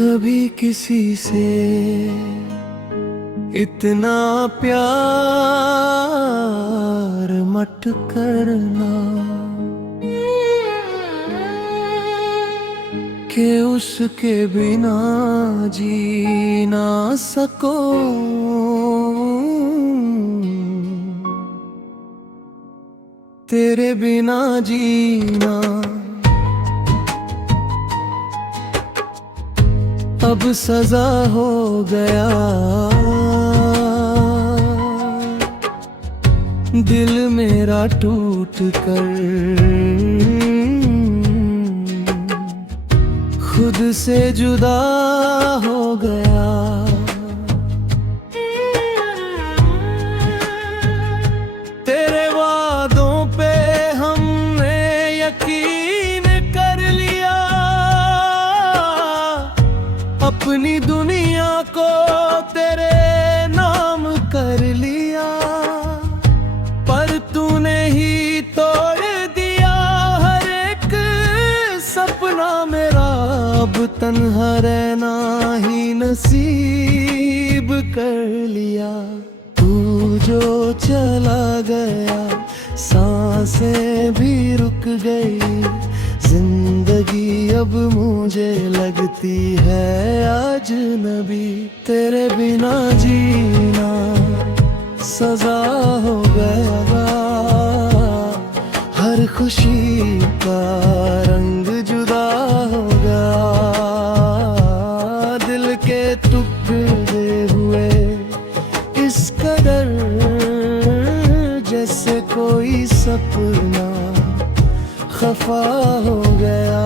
कभी किसी से इतना प्यार मत करना कि उसके बिना जी ना सको। तेरे बिना जीना अब सजा हो गया। दिल मेरा टूट कर खुद से जुदा हो गया। तेरे वादों पे हमने यकीन कर लिया, अपनी दुनिया को तेरे नाम कर लिया। पर तूने ही तोड़ दिया हर एक सपना मेरा। अब तन्हा रहना ही नसीब कर लिया। तू जो चला गया सांसें भी रुक गई। जिंदगी अब मुझे लगती है अजनबी। तेरे बिना जीना सजा हो गया। हर खुशी का रंग जुदा हो गया। दिल के टुकड़े हुए इस कदर जैसे कोई सपना खफा हो गया।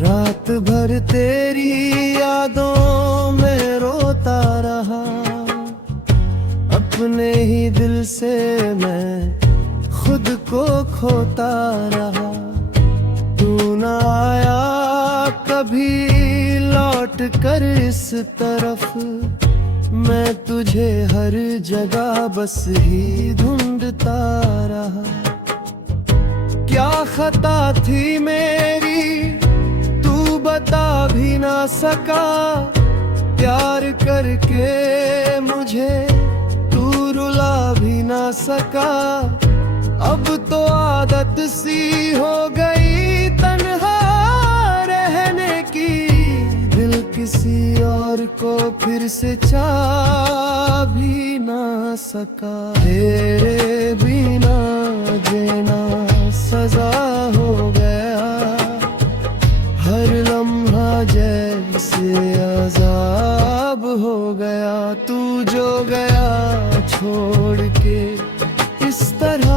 रात भर तेरी यादों में रोता रहा। अपने ही दिल से मैं खुद को खोता रहा। तू न आया कभी लौट कर इस तरफ। मैं तुझे हर जगह बस ही ढूंढता रहा। क्या खता थी मेरी बता भी ना सका। प्यार करके मुझे तू रुला भी ना सका। अब तो आदत सी हो गई तन्हा रहने की। दिल किसी और को फिर से चाह भी ना सका। तेरे बिना जीना सजा हो गया। हर लम्हा जैसे अजाब हो गया। तू जो गया छोड़ के इस तरह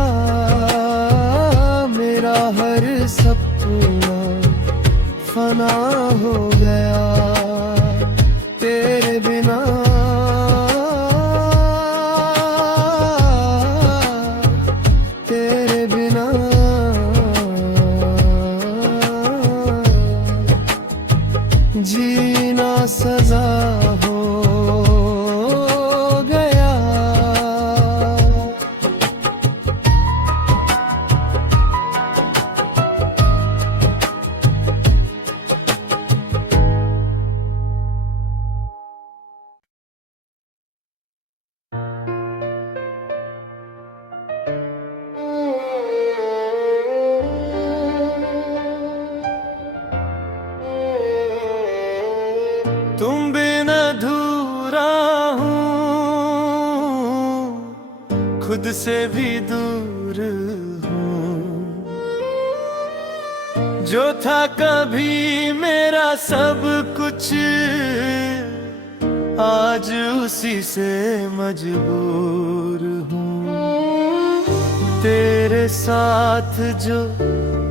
मेरा हर सपना फना हो गया। तेरे बिना तेरे बिना जीना सजा हो गया। तुम बिन अधूरा हूँ, खुद से भी दूर हूँ। जो था कभी मेरा सब कुछ आज उसी से मजबूर हूँ। तेरे साथ जो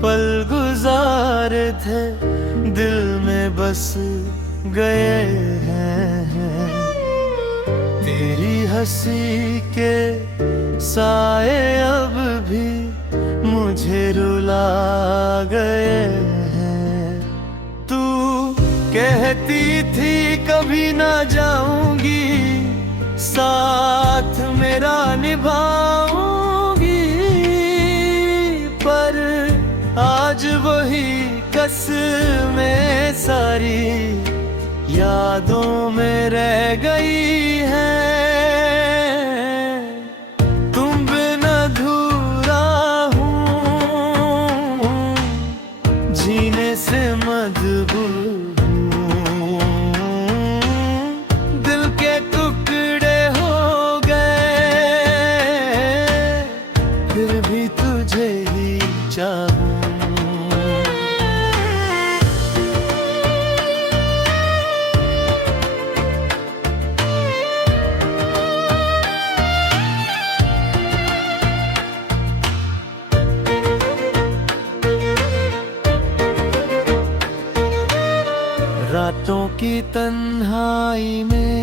पल गुजारे थे दिल में बस गए हैं। तेरी हंसी के साए अब भी मुझे रुला गए हैं। तू कहती थी कभी ना जाऊंगी, साथ मेरा निभाऊंगी, पर आज वही कसमें सारी यादों में रह गई हैं। तुम बिन अधूरा हूँ, जीने से मजबूर हूँ, दिल के टुकड़े हो गए, फिर भी तुझे ही चाहूँ। रातों की तन्हाई में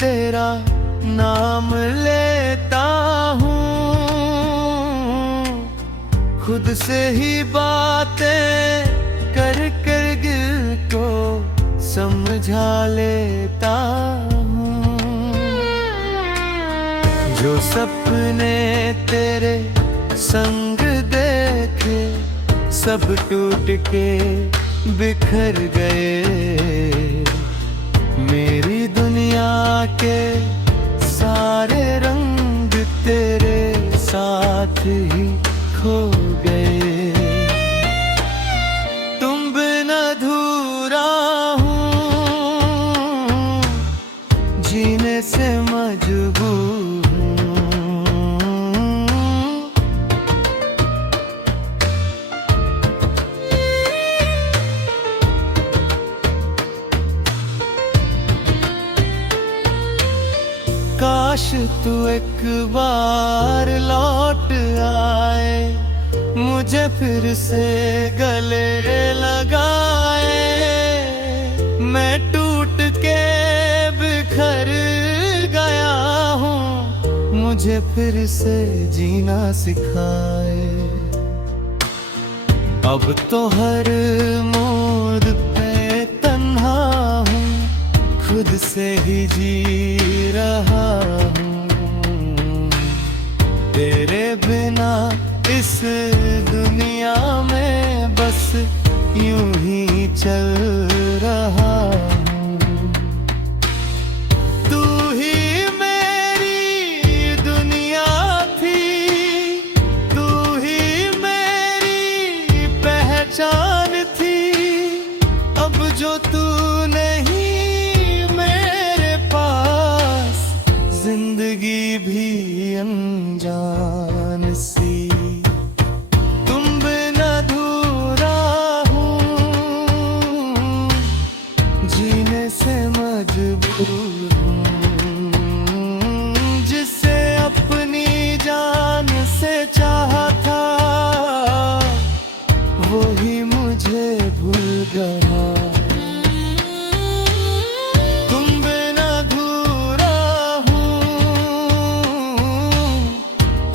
तेरा नाम लेता हूँ, खुद से ही बातें कर कर दिल को समझा लेता हूँ। जो सपने तेरे संग देखे सब टूट के बिखर गए। मेरी दुनिया के सारे रंग तेरे साथ ही खो गए। तुम बिन अधूरा हूँ, जीने से मजबूर। काश तू एक बार लौट आए, मुझे फिर से गले लगाए। मैं टूट के बिखर गया हूँ, मुझे फिर से जीना सिखाए। अब तो हर मोड़ पे तन्हा हूँ, खुद से ही जी रहा हूँ। तेरे बिना इस दुनिया में बस यूं ही चल रहा हूँ। तू ही मेरी दुनिया थी, तू ही मेरी पहचान थी। अब जो तू नहीं जिंदगी भी अनजान सी। तुम बिन अधूरा हूँ, जीने से मजबूर हूँ। जिसे अपनी जान से चाहा था, वो ही मुझे भूल गया।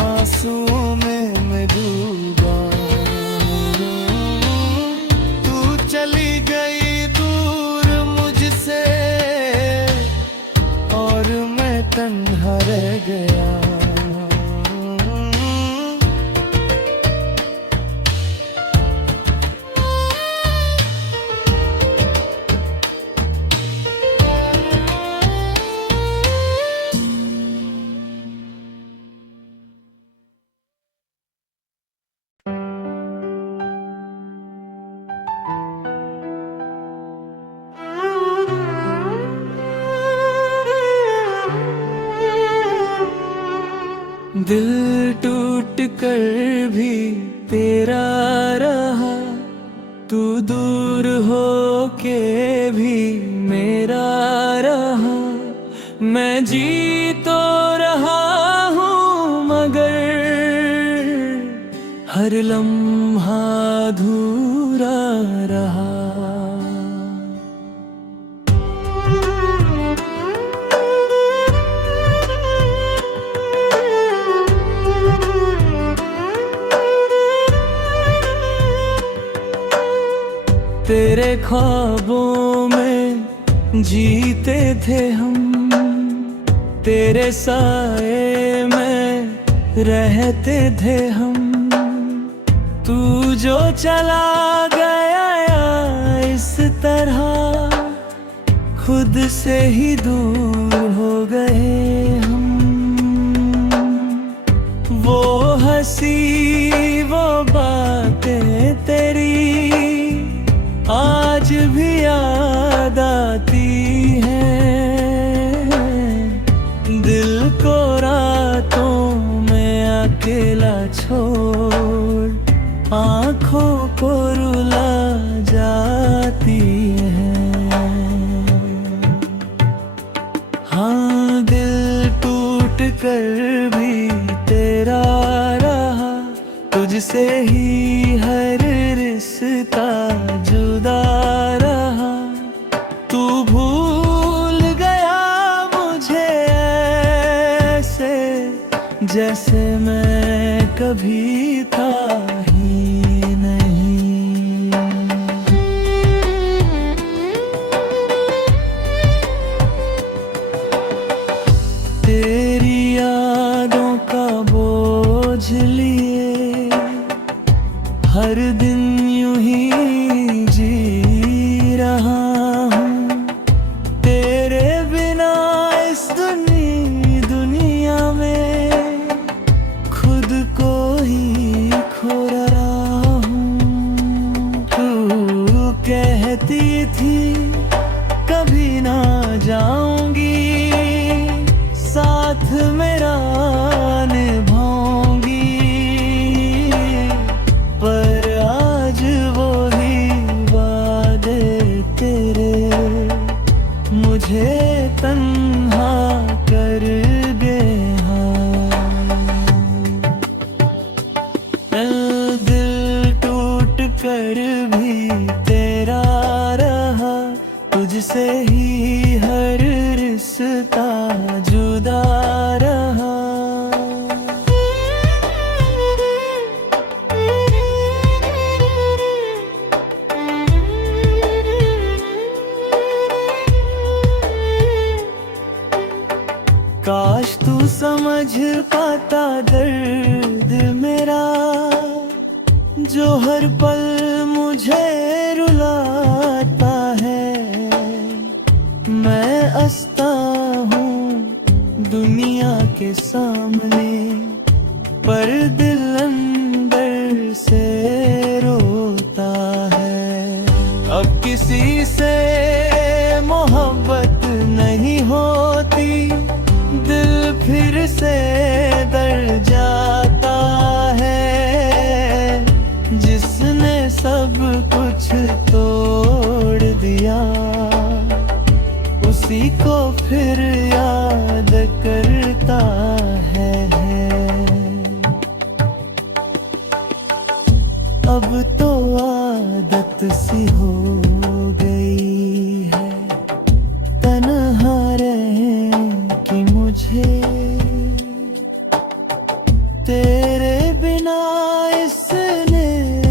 आंसुओं में मैं डूबा, तू चली गई दूर मुझसे और मैं तन्हा रह गया। दिल टूट कर भी तेरा रहा, तू दूर हो के भी मेरा रहा। मैं जी तो रहा हूँ मगर हर लम्हा अधूरा रहा। ख्वाबों में जीते थे हम, तेरे साए में रहते थे हम। तू जो चला गया इस तरह, खुद से ही दूर हो गए हम। वो हंसी वो बातें तेरी आज भी याद आती हैं। दिल को रातों में अकेला छोड़ आँखों को रुला जाती हैं। हाँ, दिल टूट कर भी तेरा रहा, तुझसे ही हर रिश्ता जुदा रहा। तू भूल गया मुझे ऐसे, जैसे मैं कभी था ही नहीं। तेरी यादों का बोझ लिए हर दिन यूं ही जी रहा हूँ। तेरे बिना इस दुनिया में खुद को ही खो रहा हूँ। तू कहती थी कभी ना जाऊंगी, साथ मेरा निभाऊंगी। पर आज वो ही वादे तेरे मुझे तन्हा कर गए हैं। दिल टूट कर भी तेरा रहा, तुझसे ही हर रिश्ता जुदा रहा। काश तू समझ पाता दर्द मेरा, जो हर पल मुझे रुलाता है। मैं हंसता हूँ दुनिया के सामने, पर दिल अंदर से रोता है। अब किसी से मोहब्बत नहीं होती, दिल फिर से दर जाता है। जिसने सब कुछ तोड़ दिया, उसी को फिर याद करता है। अब तो आदत सी हो गई है तन्हा रहने की मुझे। तेरे बिना इसने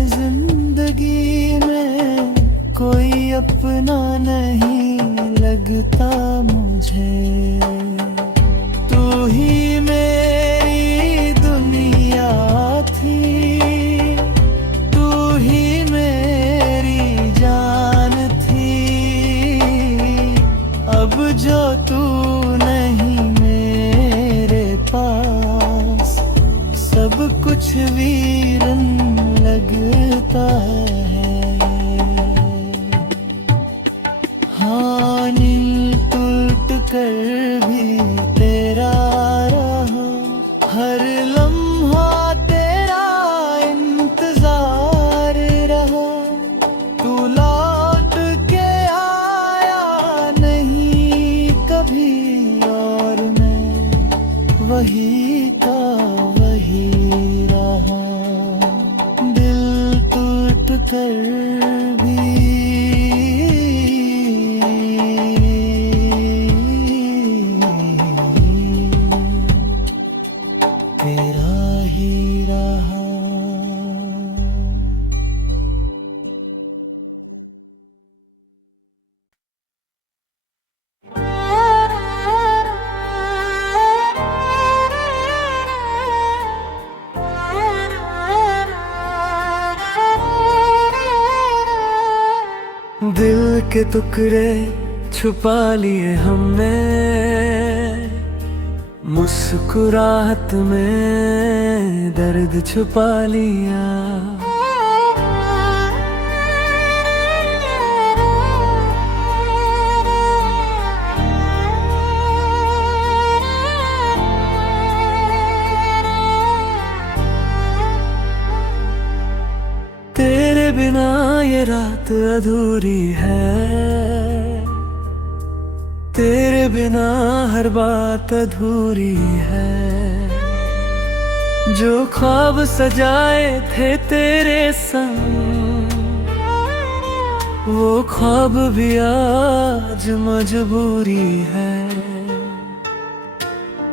जिंदगी में कोई अपना नहीं लगता मुझे। तू ही मेरी दुनिया थी, तू ही मेरी जान थी। अब जो तू नहीं मेरे पास, सब कुछ वीरन लगता है। हाँ, नींद टूट कर भी तेरा रहा, हर लम्हा तेरा इंतजार रहा। तू लौट के आया नहीं कभी, और मैं वही का वही रहा। दिल टूट कर भी तेरा ही रहा। के टुकड़े छुपा लिए हमने, मुस्कुराहट में दर्द छुपा लिया। तेरे बिना ये रात अधूरी है, तेरे बिना हर बात अधूरी है। जो ख्वाब सजाए थे तेरे संग, वो ख्वाब भी आज मजबूरी है।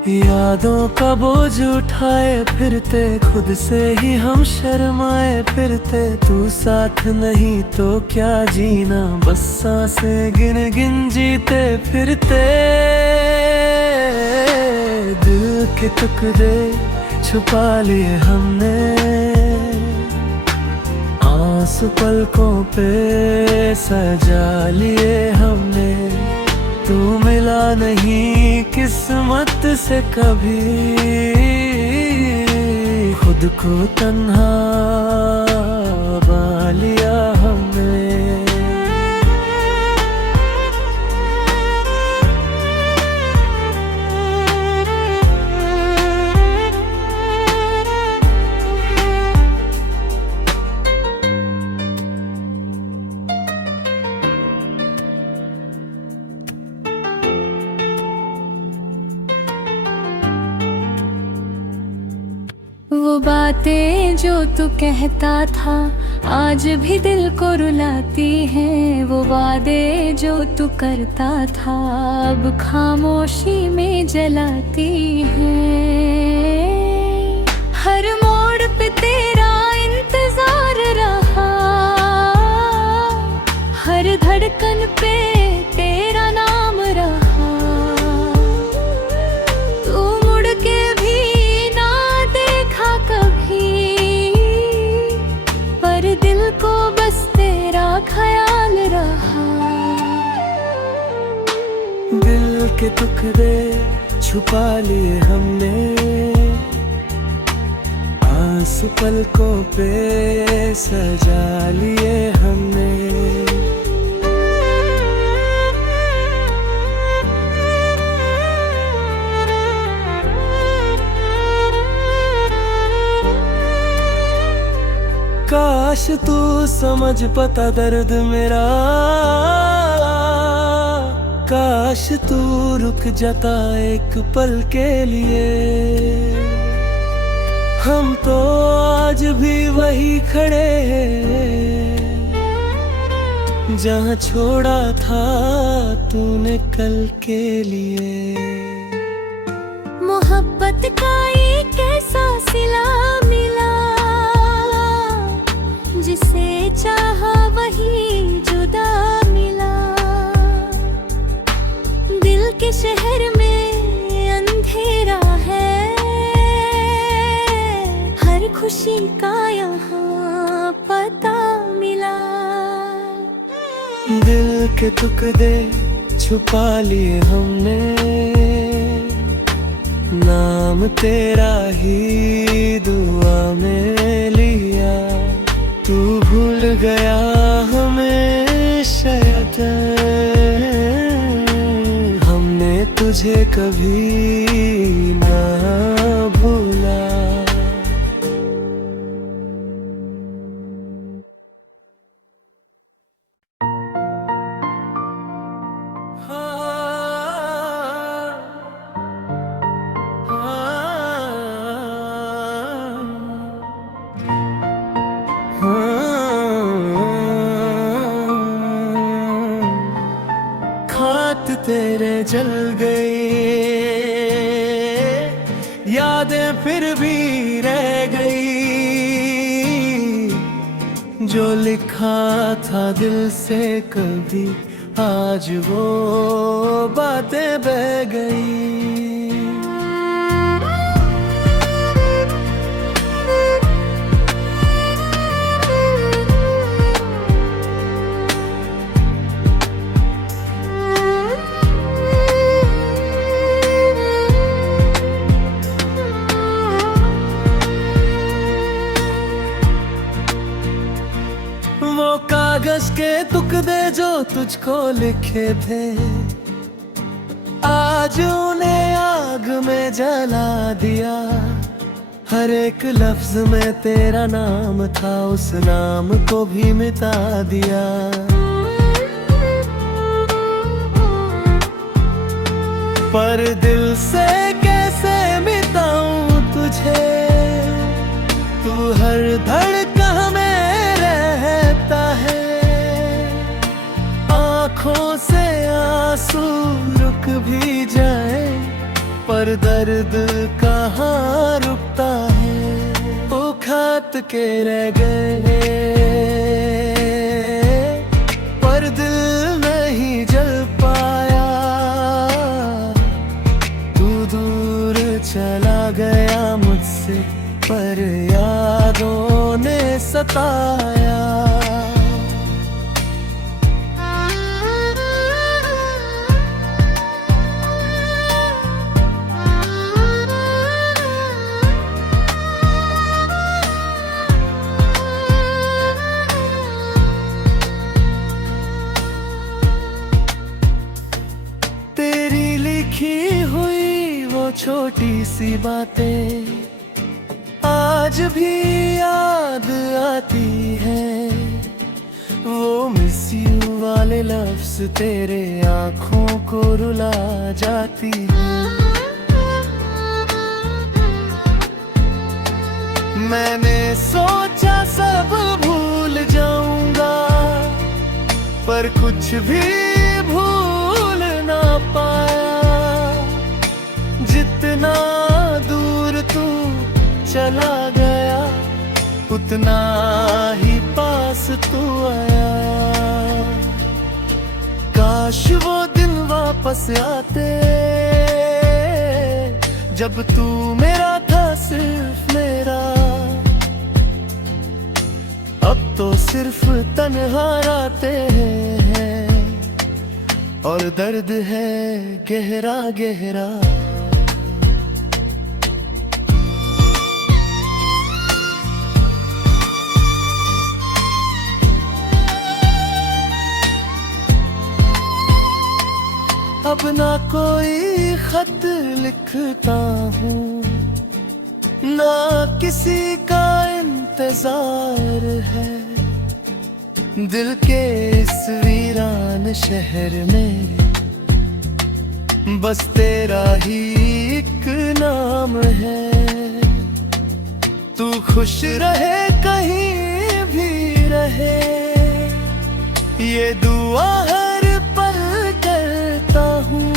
यादों का बोझ उठाए फिरते, खुद से ही हम शर्माए फिरते। तू साथ नहीं तो क्या जीना, बस सांसें गिन गिन जीते फिरते। दिल के टुकड़े छुपा लिए हमने, आंसू पलकों पे सजा लिए हमने। तू मिला नहीं किस्मत से कभी, खुद को तन्हा पा लिया हमने। वो बातें जो तू कहता था आज भी दिल को रुलाती हैं। वो वादे जो तू करता था अब खामोशी में जलाती हैं। हर मोड़ पे तेरा इंतजार रहा, हर धड़कन पे तेरा नाम रहा। दिल को बस तेरा ख्याल रहा। दिल के टुकड़े छुपा लिए हमने, आंसू पलकों पे सजा लिए हमने। काश तू समझ पाता दर्द मेरा, काश तू रुक जाता एक पल के लिए। हम तो आज भी वही खड़े हैं जहाँ छोड़ा था तूने कल के लिए। मोहब्बत का ये कैसा सिला मिला, जिसे चाहा वही जुदा मिला। दिल के शहर में अंधेरा है, हर खुशी का यहाँ पता मिला। दिल के टुकड़े छुपा लिए हमने, नाम तेरा ही दुआ में लिया। तू भूल गया हमें शायद, हमने तुझे कभी ना भूला। खात तेरे जल गई, यादें फिर भी रह गई। जो लिखा था दिल से कभी, आज वो बातें बह गई। के तुकड़े जो तुझको लिखे थे, आज उन्हें आग में जला दिया। हर एक लफ्ज में तेरा नाम था, उस नाम को भी मिटा दिया। पर दिल से कैसे मिटाऊं तुझे, तू हर धड़कन में रहता है। आँखों से आंसू रुक भी जाए, पर दर्द कहाँ रुकता है। वो खात के रह गए, पर दिल नहीं जल पाया। तू दूर चला गया मुझसे, पर यादों ने सताया। तेरी लिखी हुई वो छोटी सी बातें आज भी याद आती है। वो मिस यू वाले लफ्ज तेरे आँखों को रुला जाती है। मैंने सोचा सब भूल जाऊंगा, पर कुछ भी भूल ना पाया। जितना दूर तू चला गया, उतना ही पास तू आया। काश वो दिन वापस आते, जब तू मेरा था सिर्फ मेरा। अब तो सिर्फ तन्हा राते हैं, और दर्द है गहरा गहरा। अब ना कोई खत लिखता हूँ, ना किसी का इंतजार है। दिल के इस वीरान शहर में बस तेरा ही एक नाम है। तू खुश रहे कहीं भी रहे, ये दुआ हर पल करता हूँ।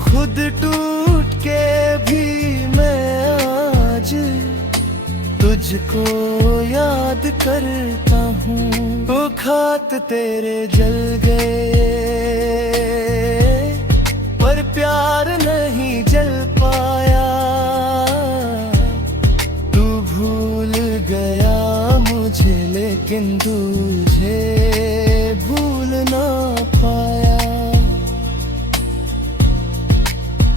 खुद टूट के भी मैं आज तुझको याद करता हूँ। वो खात तेरे जल गए, पर प्यार नहीं जल पाया। तू भूल गया मुझे, लेकिन तुझे भूल ना पाया।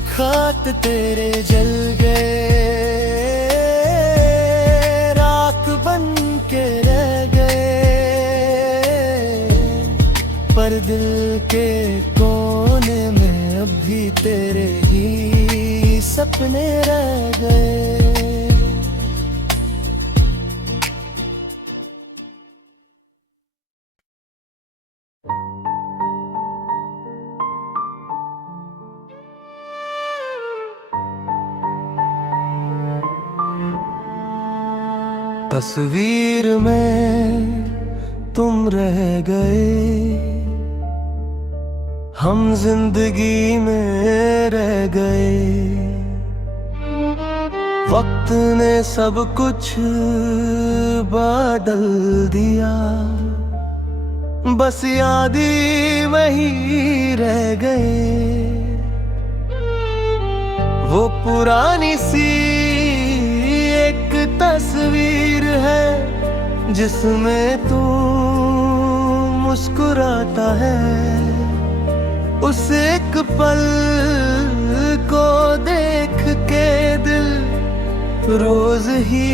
खात तेरे जल गए, राख बन के रह गए, पर दिल के कोने में अब भी तेरे ही सपने रह गए। तस्वीर में तुम रह गए, हम जिंदगी में रह गए। वक्त ने सब कुछ बदल दिया, बस यादें वही रह गए। वो पुरानी सी एक तस्वीर है, जिसमें तू मुस्कुराता है। उस एक पल को देख के दिल रोज ही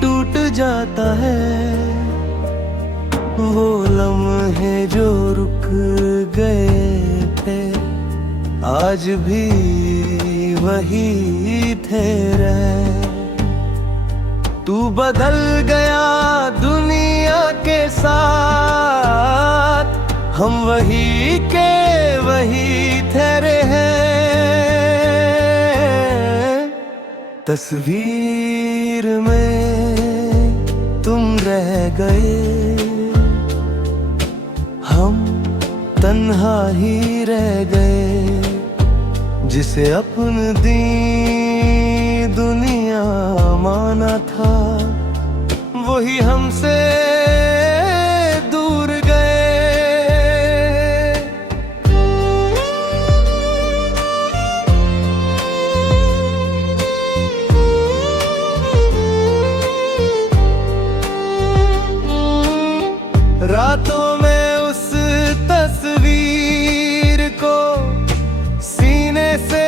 टूट जाता है। वो लम्हे जो रुक गए थे आज भी वही ठहरे। तू बदल गया दुनिया के साथ, हम वही के वही ठहरे हैं। तस्वीर में तुम रह गए, हम तन्हा ही रह गए। जिसे अपनी दी दुनिया माना था, वही हमसे दूर गए। रातों में उस तस्वीर को सीने से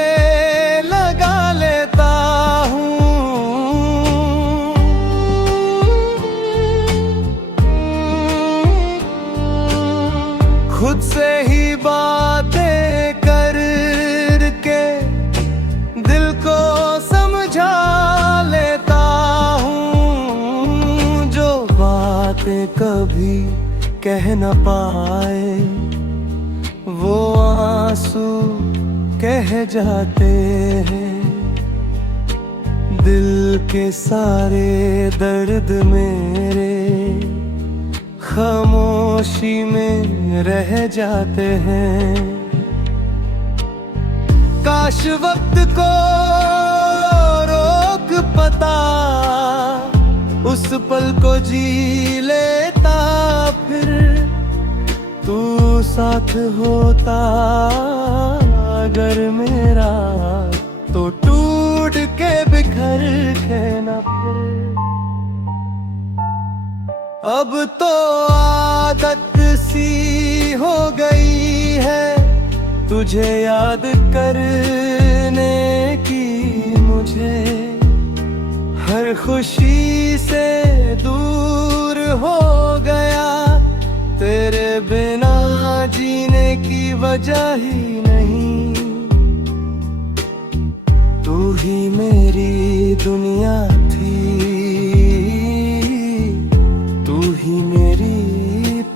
लगा लेता हूँ। खुद से ही बातें करके दिल को समझा लेता हूँ। जो बातें कभी कह न पाए वो आंसू कह जाते हैं। दिल के सारे दर्द मेरे खामोशी में रह जाते हैं। काश वक्त को रोक पता, उस पल को जी लेता। फिर तू साथ होता अगर मेरा, तो टूट के बिखर के न फिर। अब तो आदत सी हो गई है तुझे याद करने की। मुझे हर खुशी से दूर हो गया, तेरे बिना जीने की वजह ही नहीं। तू ही मेरी दुनिया थी, तू ही मेरी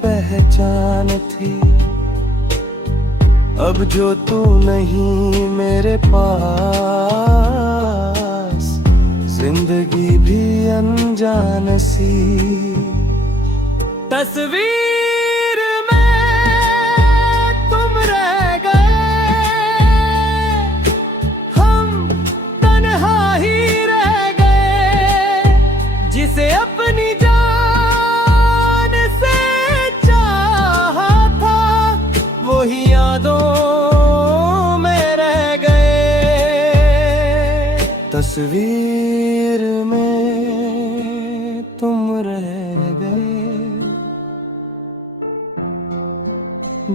पहचान थी। अब जो तू नहीं मेरे पास, जिंदगी भी अनजान सी। तस्वीर में तुम रह गए, हम तन्हा ही रह गए। जिसे अपनी जान से चाहा था, वही यादों में रह गए। तस्वीर में तुम रह गए,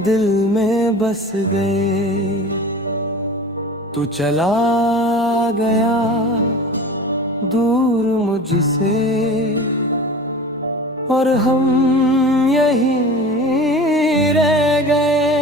दिल में बस गए। तू चला गया दूर मुझसे, और हम यहीं रह गए।